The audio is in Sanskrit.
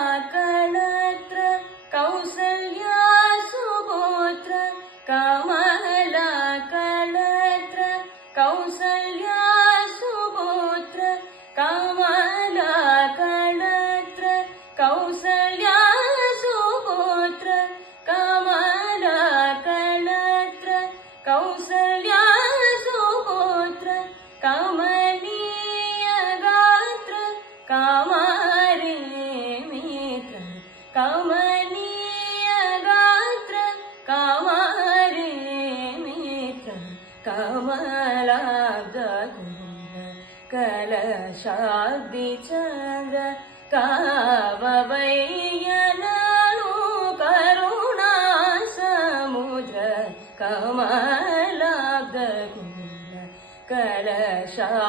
कमलाकलत्र कौसल्या सुपुत्र कमलाकलत्र कौसल्या सुपुत्र कमलाकलत्र कौसल्या सुपुत्र कमलाकलत्र कौसल्या सुपुत्र कमनीय गात्र कामारे मित्र कमनीय गात्र कामारे मित्र कमलाब्धकुण्ड कलशाब्दिचन्द्र काववैयननु करुणा समुद्र कमलाब्धकुण्ड कलशाब्दिचन्द्र